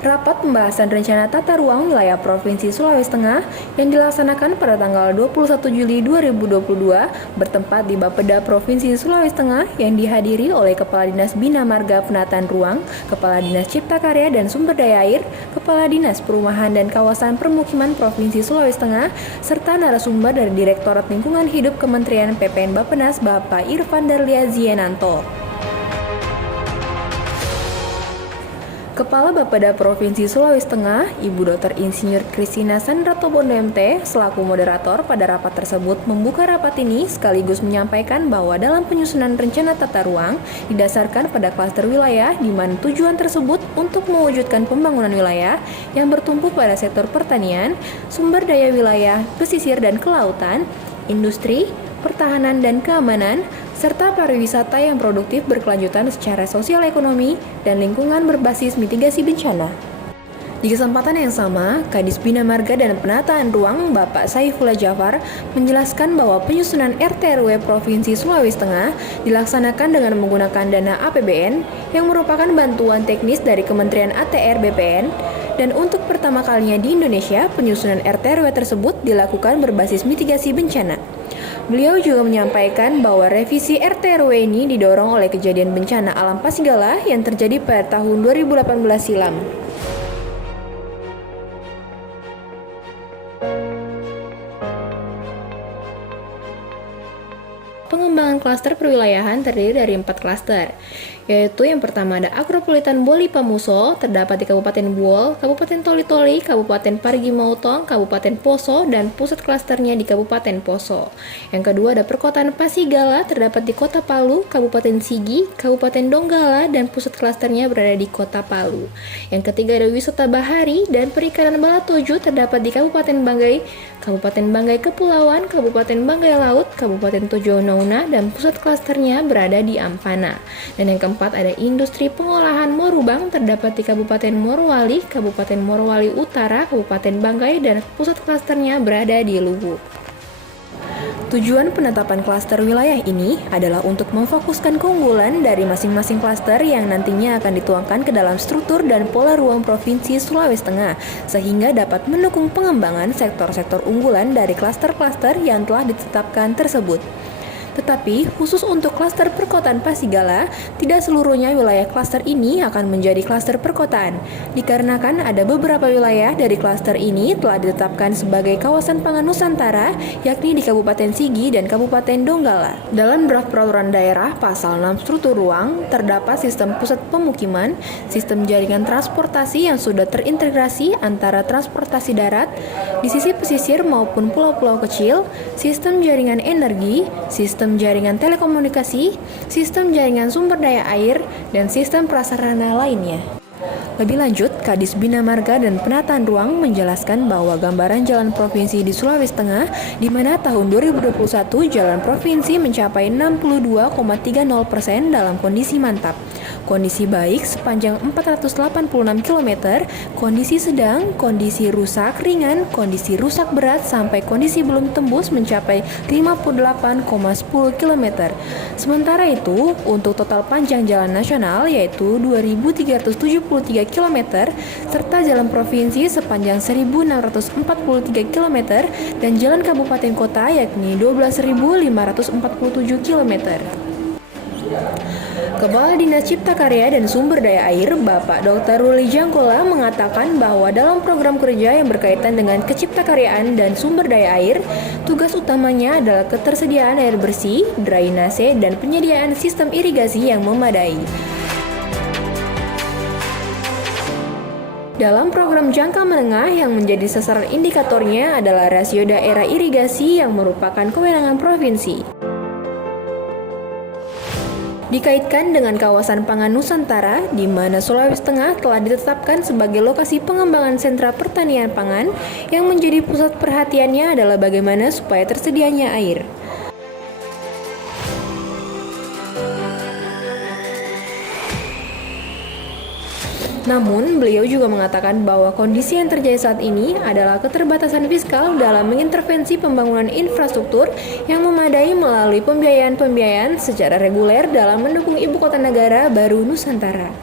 Rapat pembahasan rencana tata ruang wilayah Provinsi Sulawesi Tengah yang dilaksanakan pada tanggal 21 Juli 2022 bertempat di Bapeda Provinsi Sulawesi Tengah yang dihadiri oleh Kepala Dinas Bina Marga Penataan Ruang, Kepala Dinas Cipta Karya dan Sumber Daya Air, Kepala Dinas Perumahan dan Kawasan Permukiman Provinsi Sulawesi Tengah, serta narasumber dari Direktorat Lingkungan Hidup Kementerian PPN Bappenas Bapak Irfan Darlia Zienanto. Kepala Bapeda Provinsi Sulawesi Tengah, Ibu Dr. Insinyur Kristina Sandratobondo MT, selaku moderator pada rapat tersebut membuka rapat ini sekaligus menyampaikan bahwa dalam penyusunan rencana tata ruang didasarkan pada klaster wilayah di mana tujuan tersebut untuk mewujudkan pembangunan wilayah yang bertumpu pada sektor pertanian, sumber daya wilayah, pesisir dan kelautan, industri, pertahanan dan keamanan, serta pariwisata yang produktif berkelanjutan secara sosial ekonomi dan lingkungan berbasis mitigasi bencana. Di kesempatan yang sama, Kadis Bina Marga dan Penataan Ruang Bapak Saifullah Jafar menjelaskan bahwa penyusunan RT/RW Provinsi Sulawesi Tengah dilaksanakan dengan menggunakan dana APBN yang merupakan bantuan teknis dari Kementerian ATR BPN, dan untuk pertama kalinya di Indonesia, penyusunan RT/RW tersebut dilakukan berbasis mitigasi bencana. Beliau juga menyampaikan bahwa revisi RT/RW ini didorong oleh kejadian bencana alam Pasigala yang terjadi pada tahun 2018 silam. Pengembangan klaster perwilayahan terdiri dari 4 klaster, yaitu yang pertama ada Akropolitan Boli Pamuso, terdapat di Kabupaten Buol, Kabupaten Toli-Toli, Kabupaten Parigi Motong, Kabupaten Poso, dan pusat klasternya di Kabupaten Poso. Yang kedua ada Perkotaan Pasigala, terdapat di Kota Palu, Kabupaten Sigi, Kabupaten Donggala, dan pusat klasternya berada di Kota Palu. Yang ketiga ada Wisata Bahari dan Perikanan Balatojo, terdapat di Kabupaten Banggai, Kabupaten Banggai Kepulauan, Kabupaten Banggai Laut, Kabupaten Tojo Nauna, dan pusat klasternya berada di Ampana. Dan yang keempat ada Industri Pengolahan Morubang, terdapat di Kabupaten Morowali, Kabupaten Morowali Utara, Kabupaten Banggai, dan pusat klasternya berada di Luwu. Tujuan penetapan klaster wilayah ini adalah untuk memfokuskan keunggulan dari masing-masing klaster yang nantinya akan dituangkan ke dalam struktur dan pola ruang Provinsi Sulawesi Tengah, sehingga dapat mendukung pengembangan sektor-sektor unggulan dari klaster-klaster yang telah ditetapkan tersebut. Tetapi, khusus untuk klaster perkotaan Pasigala, tidak seluruhnya wilayah klaster ini akan menjadi klaster perkotaan, dikarenakan ada beberapa wilayah dari klaster ini telah ditetapkan sebagai kawasan pangan Nusantara, yakni di Kabupaten Sigi dan Kabupaten Donggala. Dalam draft peraturan daerah pasal 6 struktur ruang, terdapat sistem pusat pemukiman, sistem jaringan transportasi yang sudah terintegrasi antara transportasi darat, di sisi pesisir maupun pulau-pulau kecil, sistem jaringan energi, sistem jaringan telekomunikasi, sistem jaringan sumber daya air, dan sistem prasarana lainnya. Lebih lanjut, Kadis Bina Marga dan Penataan Ruang menjelaskan bahwa gambaran jalan provinsi di Sulawesi Tengah, di mana tahun 2021 jalan provinsi mencapai 62,30% dalam kondisi mantap, kondisi baik sepanjang 486 km, kondisi sedang, kondisi rusak ringan, kondisi rusak berat, sampai kondisi belum tembus mencapai 58,10 km. Sementara itu, untuk total panjang jalan nasional yaitu 2.373 km, serta jalan provinsi sepanjang 1.643 km, dan jalan kabupaten kota yakni 12.547 km. Kepala Dinas Cipta Karya dan Sumber Daya Air, Bapak Dr. Ruli Jangkola mengatakan bahwa dalam program kerja yang berkaitan dengan keciptakaryaan dan sumber daya air, tugas utamanya adalah ketersediaan air bersih, drainase, dan penyediaan sistem irigasi yang memadai. Dalam program jangka menengah yang menjadi sasaran indikatornya adalah rasio daerah irigasi yang merupakan kewenangan provinsi. Dikaitkan dengan kawasan pangan Nusantara, di mana Sulawesi Tengah telah ditetapkan sebagai lokasi pengembangan sentra pertanian pangan, yang menjadi pusat perhatiannya adalah bagaimana supaya tersedianya air. Namun, beliau juga mengatakan bahwa kondisi yang terjadi saat ini adalah keterbatasan fiskal dalam mengintervensi pembangunan infrastruktur yang memadai melalui pembiayaan-pembiayaan secara reguler dalam mendukung ibu kota negara baru Nusantara.